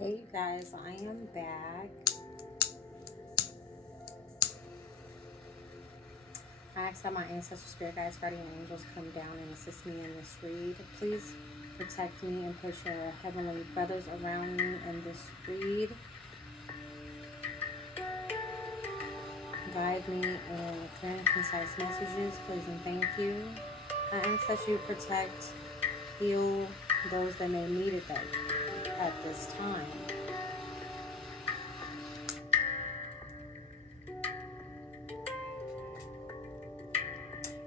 Hey you guys, I am back. I asked that my ancestral spirit guides, guardian angels come down and assist me in this read. Please protect me and put your heavenly feathers around me in this read. Guide me in clear and concise messages, please and thank you. I ask that you protect, heal those that may need it at this time.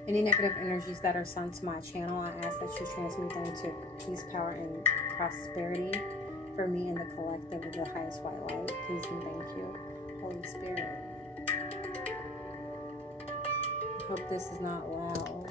Any negative energies that are sent to my channel, I ask that you transmute them to peace, power, and prosperity for me and the collective of the highest white light. Please and thank you, Holy Spirit. I hope this is not loud.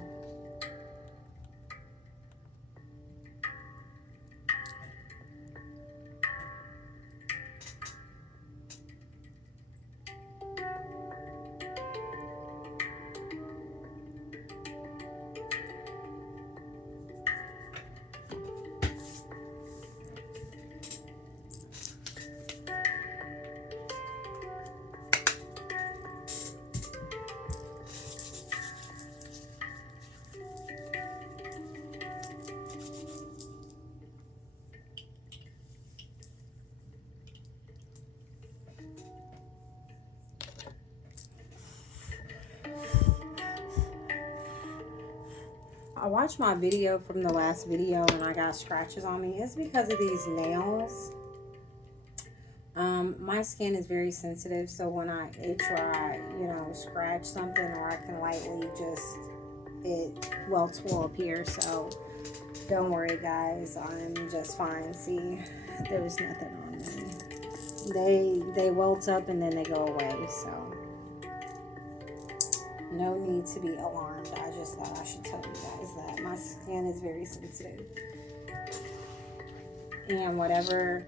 I watched my video from the last video and I got scratches on me. It's because of these nails. My skin is very sensitive, so when I itch or I, scratch something, or I can lightly welts will appear. So don't worry, guys. I'm just fine. See, there was nothing on me. They welt up and then they go away. So no need to be alarmed. I just thought I should tell you guys that my skin is very sensitive, and whatever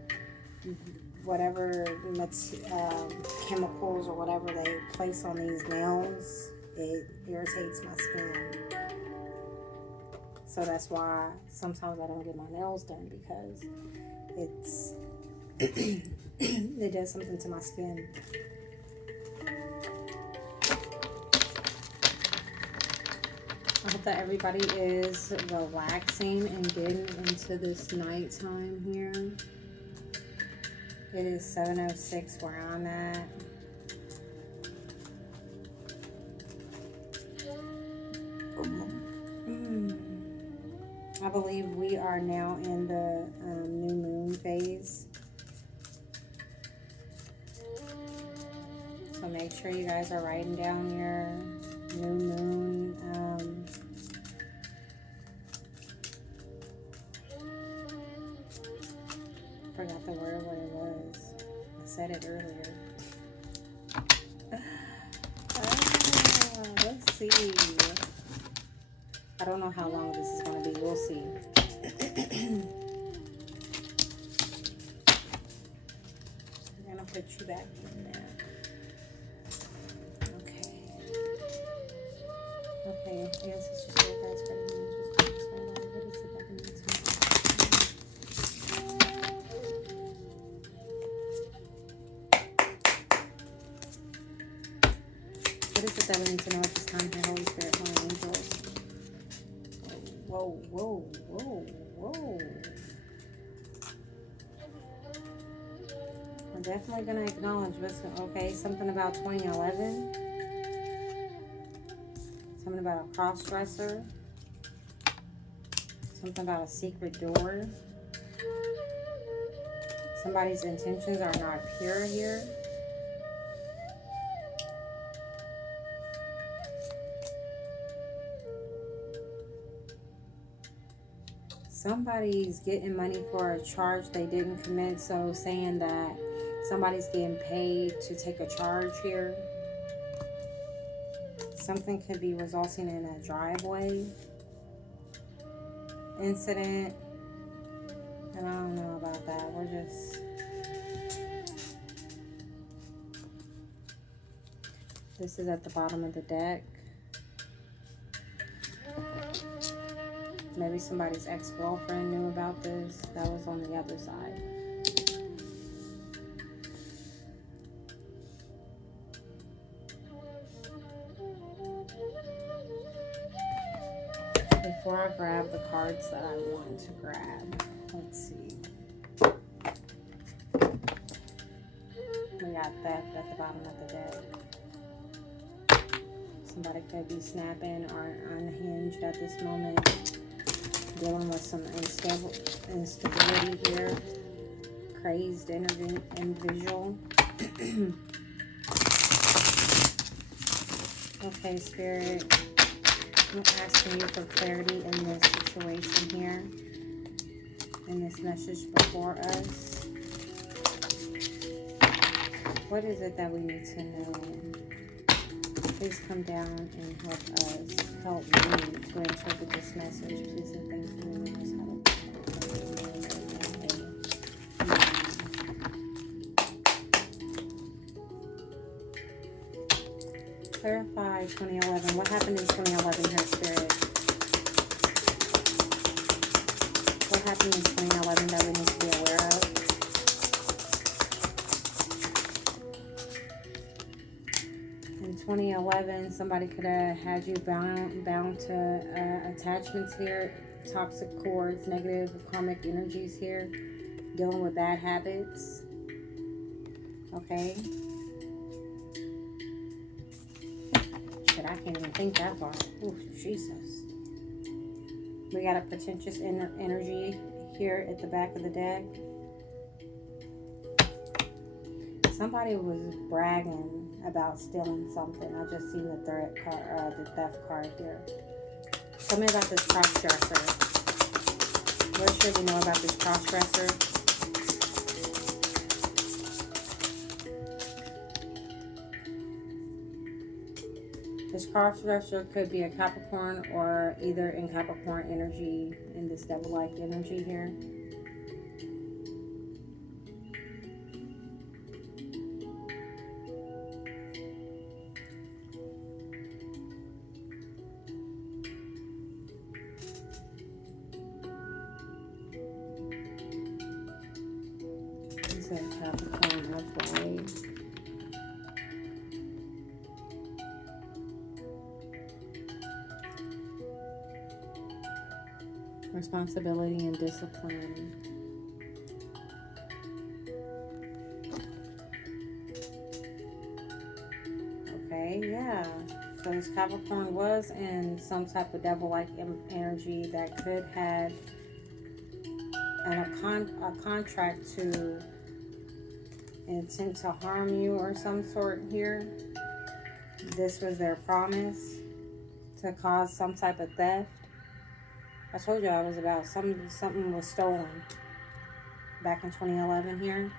chemicals or whatever they place on these nails, it irritates my skin. So that's why sometimes I don't get my nails done, because it does something to my skin. I hope that everybody is relaxing and getting into this nighttime here. It is 7:06 where I'm at. I believe we are now in the new moon phase. So make sure you guys are writing down your new moon. Forgot the word, what it was. I said it earlier. Let's see. I don't know how long this is going to be. We'll see. I'm going to put you back in there. Okay, yes, it's just your guys' credit. What is it that we need to know? What is it that we need to know at this time here, Holy Spirit, Holy Angels? Whoa, whoa, whoa, whoa. We're definitely going to acknowledge what's, okay, something about 2011. Something about a cross-dresser. Something about a secret door. Somebody's intentions are not pure here. Somebody's getting money for a charge they didn't commit. So saying that somebody's getting paid to take a charge here. Something could be resulting in a driveway incident. And I don't know about that. We're just... This is at the bottom of the deck. Maybe somebody's ex-girlfriend knew about this. That was on the other side. Before I grab the cards that I want to grab, let's see. We got theft at the bottom of the deck. Somebody could be snapping or unhinged at this moment, dealing with some instability here, crazed energy and visual. Okay, Spirit, I'm asking you for clarity in this situation here, in this message before us. What is it that we need to know? Please come down and help us, help me to interpret this message. Please and thank you, universe. Clarify 2011. What happened in 2011 here, Spirit? What happened in 2011 that we need to be aware of? In 2011, somebody could have had you bound to attachments here, toxic cords, negative karmic energies here, dealing with bad habits. Okay. Shit, I can't even think that far. Ooh, Jesus. We got a pretentious energy here at the back of the deck. Somebody was bragging about stealing something. I just seen the threat card, the theft card here. Tell me about this cross-dresser. What should we know about this cross-dresser? This cross-dresser could be a Capricorn or either in Capricorn energy, in this devil-like energy here. It's a Capricorn upright. Responsibility and discipline. Okay, yeah. So this Capricorn was in some type of devil-like energy that could have a contract to intent to harm you or some sort here. This was their promise to cause some type of theft. I told you I was about something was stolen back in 2011 here.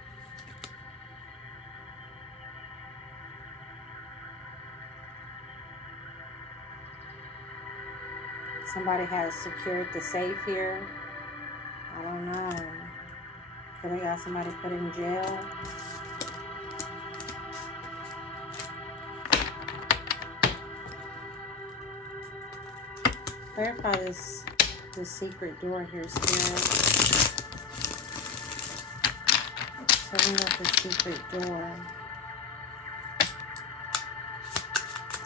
Somebody has secured the safe here. I don't know. Could have got somebody put in jail. Clarify this secret door here, Spirit. Tell me about the secret door.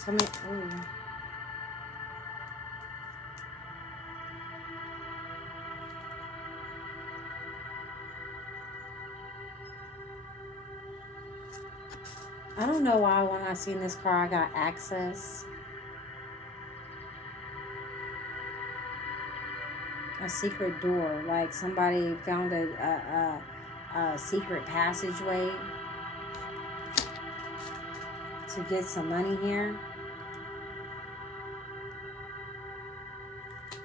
Tell me, ooh. I don't know why when I seen this car I got access. A secret door, like somebody found a secret passageway to get some money here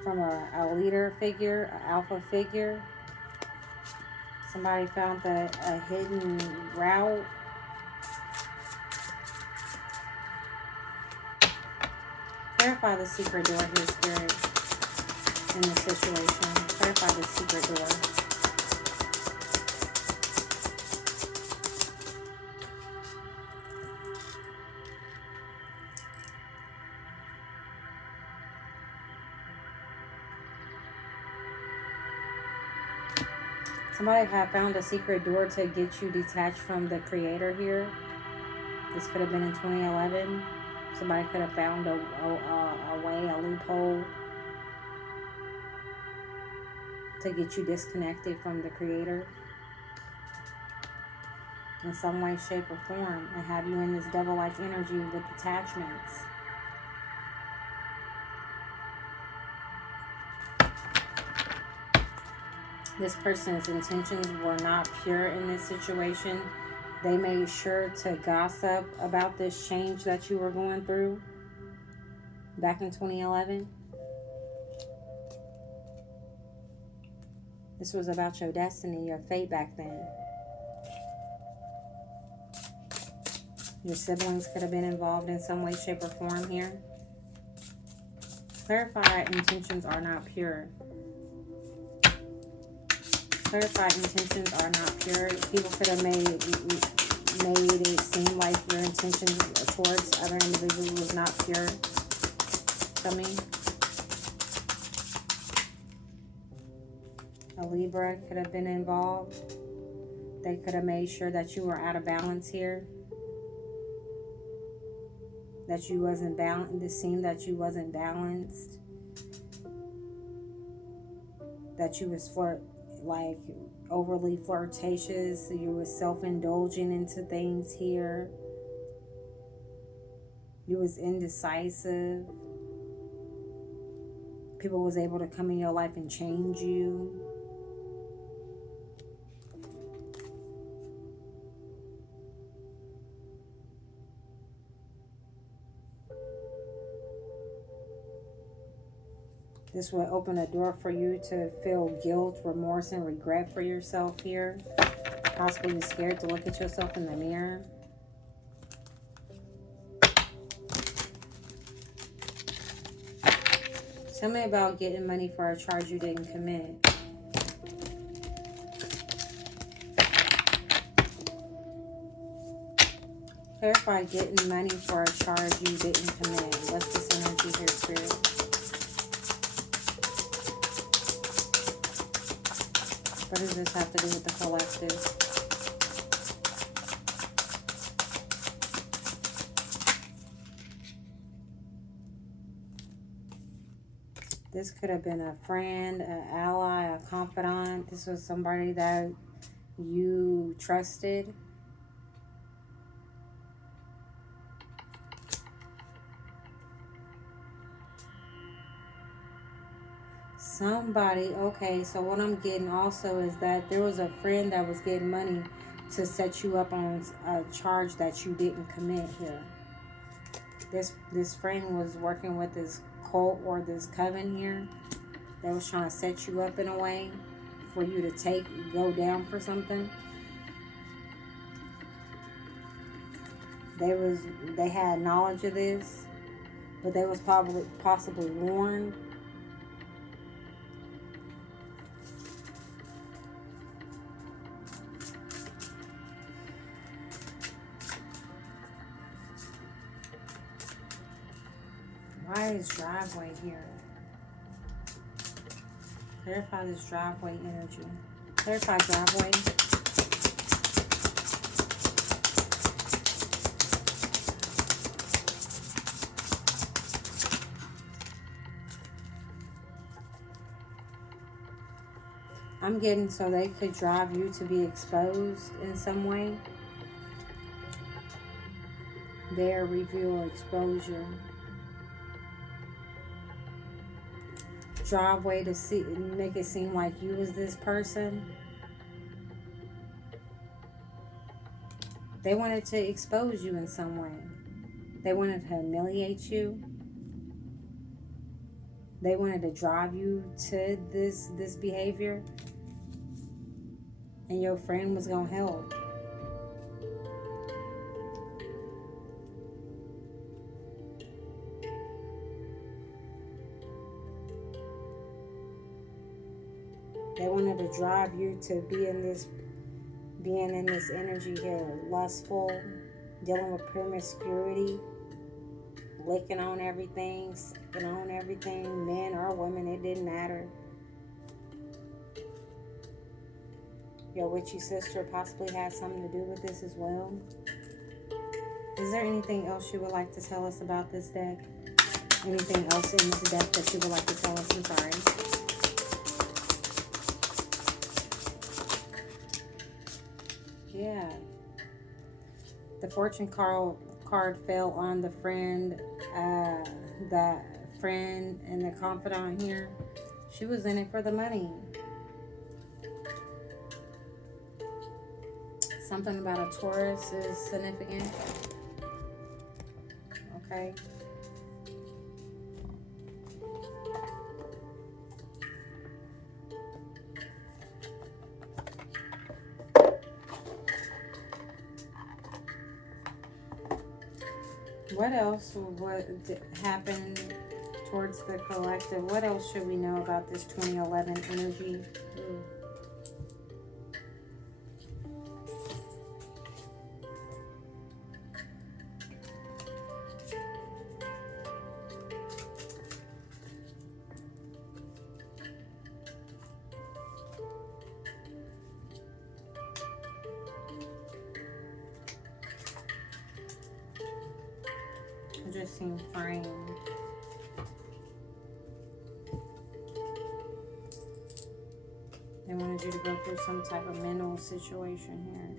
from a leader figure, an alpha figure. Somebody found a hidden route. Clarify the secret door here, Spirit. In this situation, clarify the secret door. Somebody had found a secret door to get you detached from the creator here. This could have been in 2011. Somebody could have found a way, a loophole to get you disconnected from the Creator in some way, shape, or form, and have you in this devil-like energy with attachments. This person's intentions were not pure in this situation. They made sure to gossip about this change that you were going through back in 2011. This was about your destiny, your fate back then. Your siblings could have been involved in some way, shape, or form here. Clarified intentions are not pure. Clarified intentions are not pure. People could have made it seem like your intentions towards other individuals was not pure. To me, a Libra could have been involved. They could have made sure that you were out of balance here. That you wasn't balanced. It seemed that you wasn't balanced. That you was overly flirtatious. You was self-indulging into things here. You was indecisive. People was able to come in your life and change you. This will open a door for you to feel guilt, remorse, and regret for yourself here. Possibly you're scared to look at yourself in the mirror. Tell me about getting money for a charge you didn't commit. Clarify getting money for a charge you didn't commit. What's this energy here, Spirit? What does this have to do with the collective? This could have been a friend, an ally, a confidant. This was somebody that you trusted. Somebody, okay, so what I'm getting also is that there was a friend that was getting money to set you up on a charge that you didn't commit here. This friend was working with this cult or this coven here. They was trying to set you up in a way for you to go down for something. They had knowledge of this, but they was possibly warned. Why is driveway here? Clarify this driveway energy. Clarify driveway. I'm getting so they could drive you to be exposed in some way. Their reveal exposure. Driveway to make it seem like you was this person. They wanted to expose you in some way. They wanted to humiliate you. They wanted to drive you to this behavior. And your friend was gonna help. They wanted to drive you to being in this energy here, lustful, dealing with promiscuity, licking on everything, sucking on everything, men or women, it didn't matter. Your witchy sister possibly has something to do with this as well. Is there anything else you would like to tell us about this deck? Anything else in this deck that you would like to tell us? I'm sorry. Yeah. The fortune card fell on the friend, that friend and the confidant here. She was in it for the money. Something about a Taurus is significant. Okay. What else? What happened towards the collective? What else should we know about this 2011 energy? Ooh. I just seen framed. They wanted you to go through some type of mental situation here.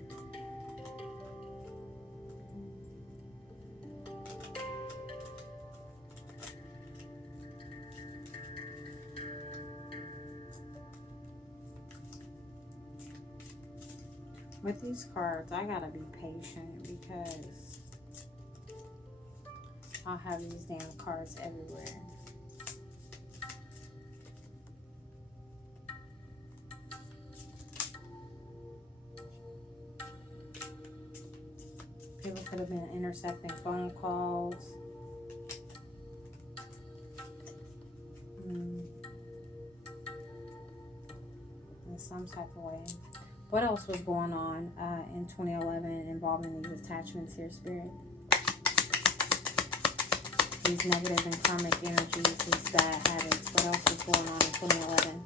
With these cards, I gotta be patient because I'll have these damn cards everywhere. People could have been intercepting phone calls. In some type of way. What else was going on in 2011 involving these attachments here, Spirit? These negative and karmic energies, these bad habits. What else was going on in 2011?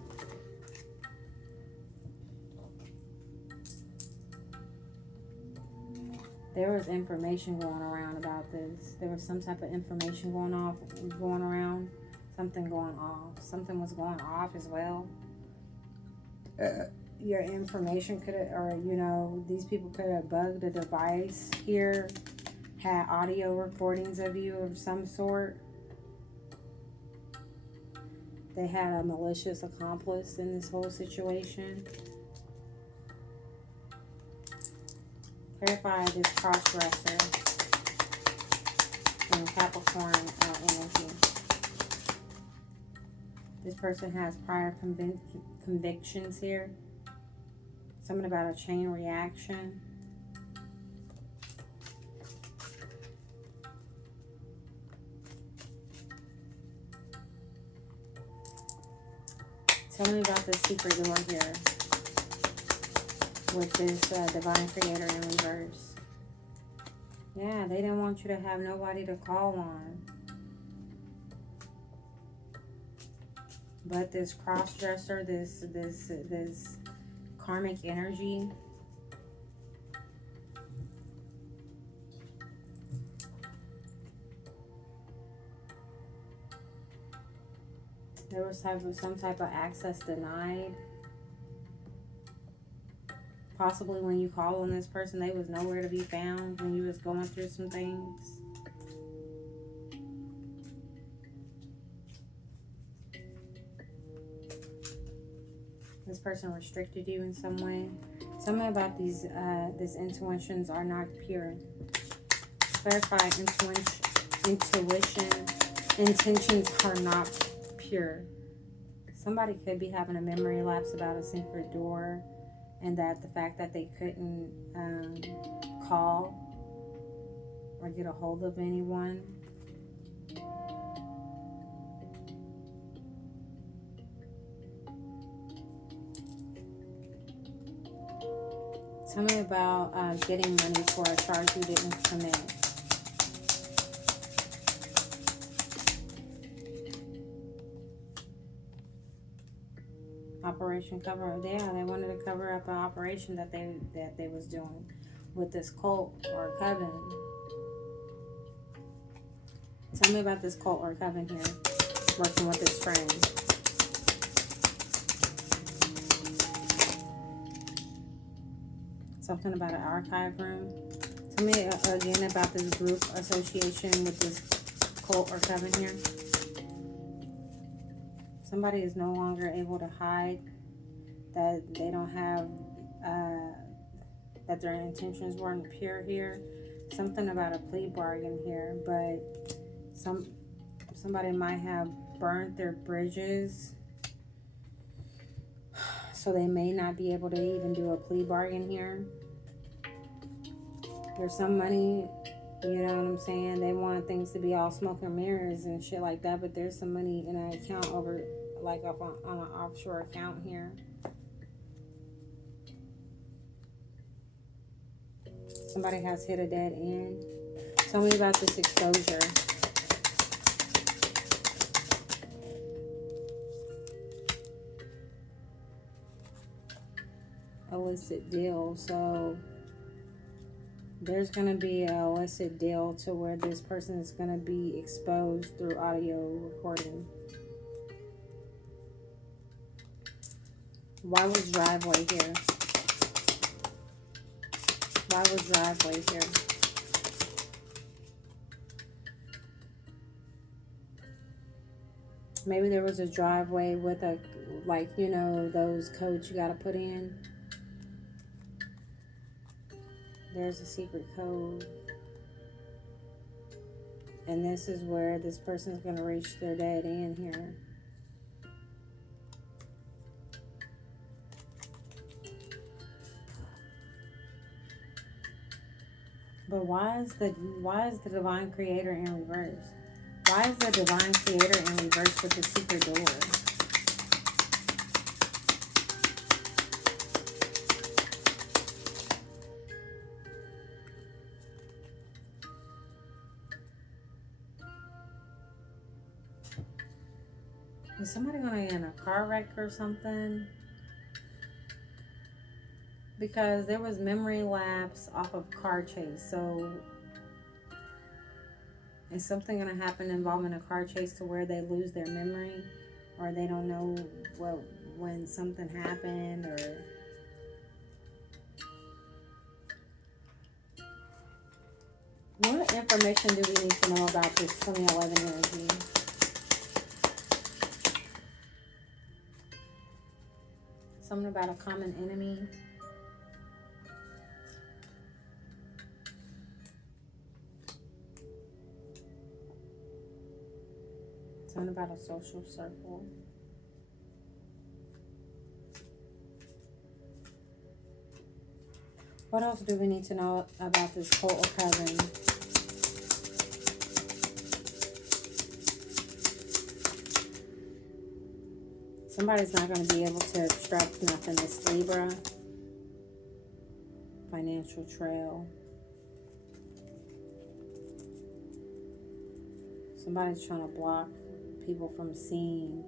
There was information going around about this. There was some type of information going around. Something going off. Something was going off as well. Your information could have, or these people could have bugged a device here, had audio recordings of you of some sort. They had a malicious accomplice in this whole situation. Clarify this cross-dresser in Capricorn energy. This person has prior convictions here. Something about a chain reaction. Tell me about the secret door here with this divine creator in reverse. Yeah, they didn't want you to have nobody to call on. But this cross-dresser, this karmic energy, there was some type of access denied. Possibly when you call on this person, they was nowhere to be found when you was going through some things. This person restricted you in some way. Something about these intuitions are not pure. Clarify intentions are not pure. Somebody could be having a memory lapse about a secret door, and that the fact that they couldn't call or get a hold of anyone. Tell me about getting money for a charge you didn't commit. Operation cover up. Yeah, they wanted to cover up an operation that they was doing with this cult or coven. Tell me about this cult or coven here, working with this friend. Something about an archive room. Tell me again about this group association with this cult or coven here. Somebody is no longer able to hide that they don't have, that their intentions weren't pure here. Something about a plea bargain here, but somebody might have burned their bridges, so they may not be able to even do a plea bargain here. There's some money, you know what I'm saying? They want things to be all smoke and mirrors and shit like that, but there's some money in an account over, like up on an offshore account here. Somebody has hit a dead end. Tell me about this exposure. Illicit deal. So there's going to be an illicit deal to where this person is going to be exposed through audio recording. Why was driveway here? Why was driveway here? Maybe there was a driveway with a, like, you know, those codes you got to put in. There's a secret code. And this is where this person is going to reach their dead end here. But why is the divine creator in reverse? Why is the divine creator in reverse with the secret door? Is somebody going to get in a car wreck or something? Because there was memory lapse off of car chase. So is something going to happen involving a car chase to where they lose their memory? Or they don't know when something happened? Or what information do we need to know about this 2011 energy? Something about a common enemy. Something about a social circle. What else do we need to know about this cult or coven? Somebody's not going to be able to obstruct nothing. It's Libra. Financial trail. Somebody's trying to block people from seeing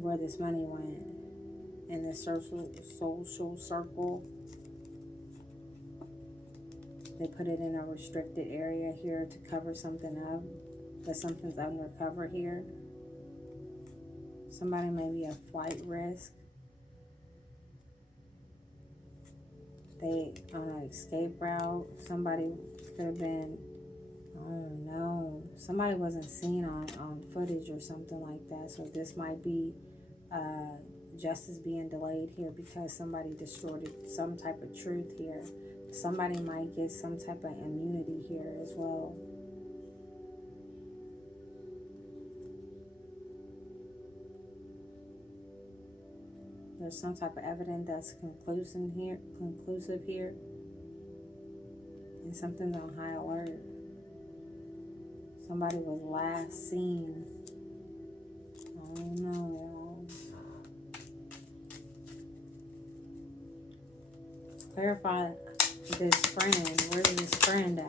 where this money went in the social circle. They put it in a restricted area here to cover something up, but something's undercover here. Somebody may be a flight risk. They on an escape route. Somebody could have been, I don't know, somebody wasn't seen on footage or something like that. So this might be justice being delayed here because somebody distorted some type of truth here. Somebody might get some type of immunity here as well. There's some type of evidence that's conclusive here. And something's on high alert. Somebody was last seen. I don't know, y'all. Clarify this friend. Where's this friend at?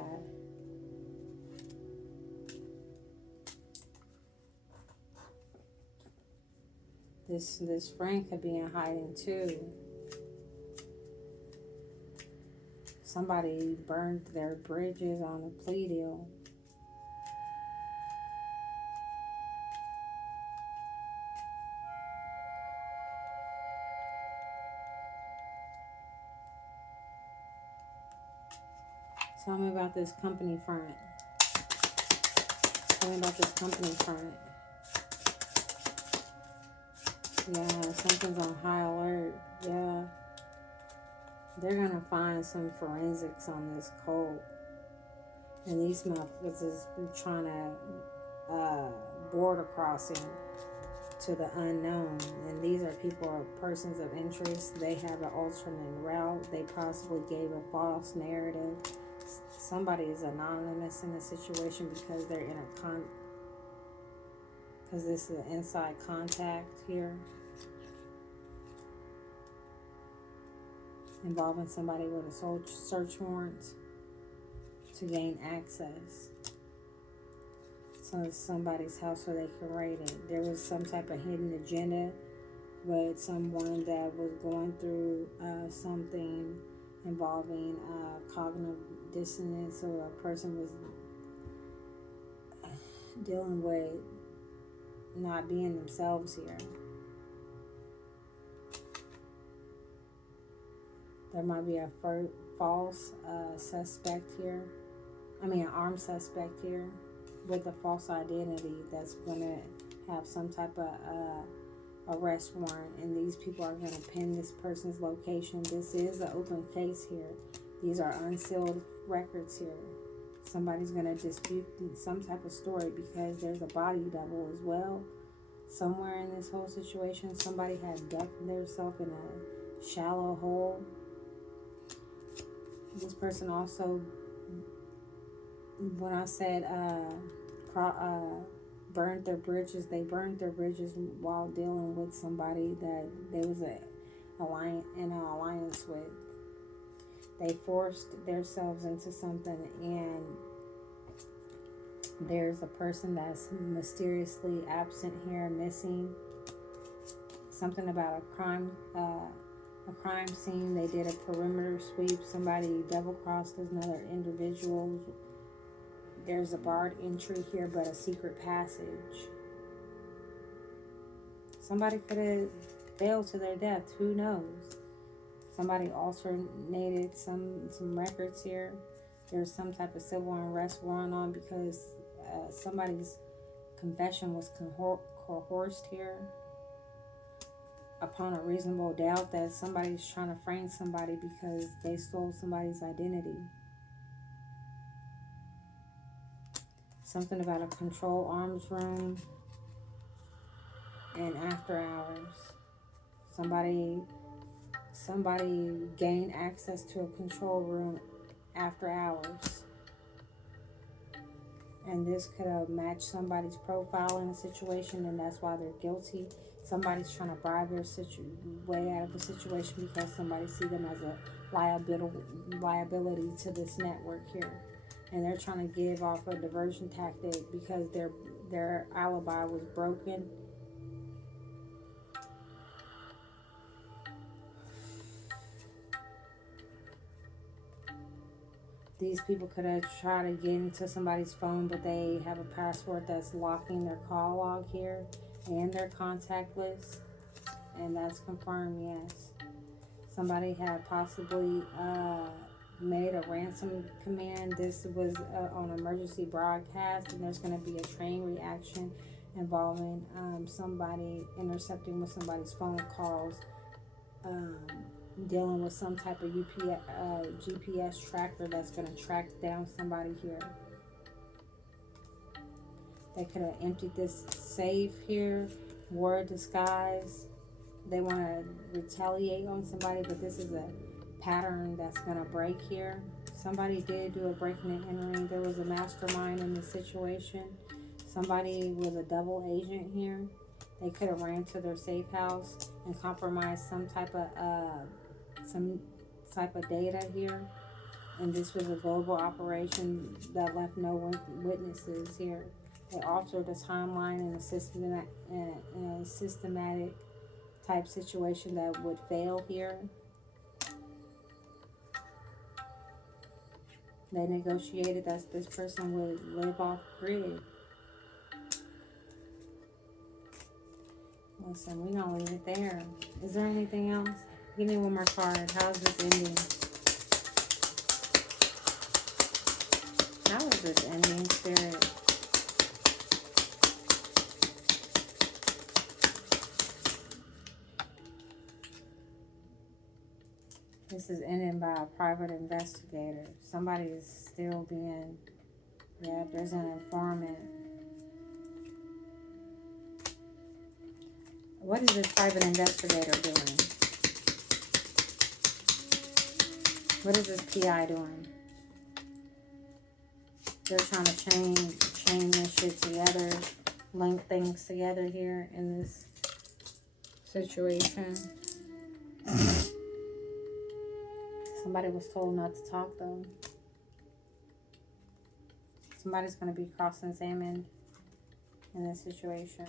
This friend could be in hiding too. Somebody burned their bridges on a plea deal. Tell me about this company front. Tell me about this company front. Yeah, something's on high alert. Yeah. They're going to find some forensics on this cult. And these motherfuckers is trying to border crossing to the unknown. And these are people or persons of interest. They have an alternate route. They possibly gave a false narrative. Somebody is anonymous in the situation because they're in a because this is an inside contact here involving somebody with a search warrant to gain access to somebody's house so they can raid it. There was some type of hidden agenda with someone that was going through something involving cognitive dissonance, or a person was dealing with not being themselves here. There might be a false suspect here. An armed suspect here with a false identity that's going to have some type of arrest warrant, and these people are going to pin this person's location. This is an open case here. These are unsealed records here. Somebody's going to dispute some type of story because there's a body double as well. Somewhere in this whole situation, somebody had ducked themselves in a shallow hole. This person also, when I said burned their bridges, they burned their bridges while dealing with somebody that they was in an alliance with. They forced themselves into something, and there's a person that's mysteriously absent here, missing. Something about a crime scene. They did a perimeter sweep. Somebody double-crossed another individual. There's a barred entry here, but a secret passage. Somebody could have failed to their death. Who knows? Somebody alternated some records here. There's some type of civil unrest going on because somebody's confession was coerced here upon a reasonable doubt that somebody's trying to frame somebody because they stole somebody's identity. Something about a control arms room and after hours. Somebody gained access to a control room after hours. And this could have matched somebody's profile in a situation, and that's why they're guilty. Somebody's trying to bribe their way out of the situation because somebody see them as a liability to this network here. And they're trying to give off a diversion tactic because their alibi was broken. These people could have tried to get into somebody's phone, but they have a password that's locking their call log here and their contact list. And that's confirmed, yes. Somebody had possibly made a ransom command. This was on emergency broadcast, and there's going to be a chain reaction involving somebody intercepting with somebody's phone calls, dealing with some type of GPS tracker that's going to track down somebody here. They could have emptied this safe here, wore a disguise. They want to retaliate on somebody, but this is a pattern that's going to break here. Somebody did do a breaking and entering. There was a mastermind in this situation. Somebody was a double agent here. They could have ran to their safe house and compromised some type of data here. And this was a global operation that left no witnesses here. They altered the timeline in a systematic type situation that would fail here. They negotiated that this person would live off grid. Listen, we're going to leave it there. Is there anything else? Give me one more card. How's this ending? is this ending, Spirit? This is ending by a private investigator. Somebody is still being, yeah, there's an informant. What is this private investigator doing? What is this PI doing? They're trying to chain this shit together, link things together here in this situation. Somebody was told not to talk, though. Somebody's going to be cross-examined in this situation.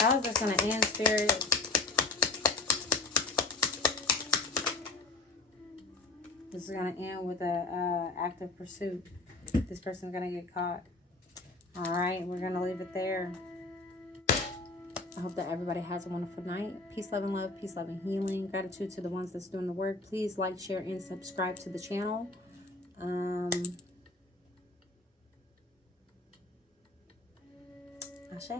How is this going to end, Spirit? This is going to end with a active pursuit. This person's going to get caught. All right, we're going to leave it there. I hope that everybody has a wonderful night. Peace, love, and love. Peace, love, and healing. Gratitude to the ones that's doing the work. Please like, share, and subscribe to the channel. Ashe.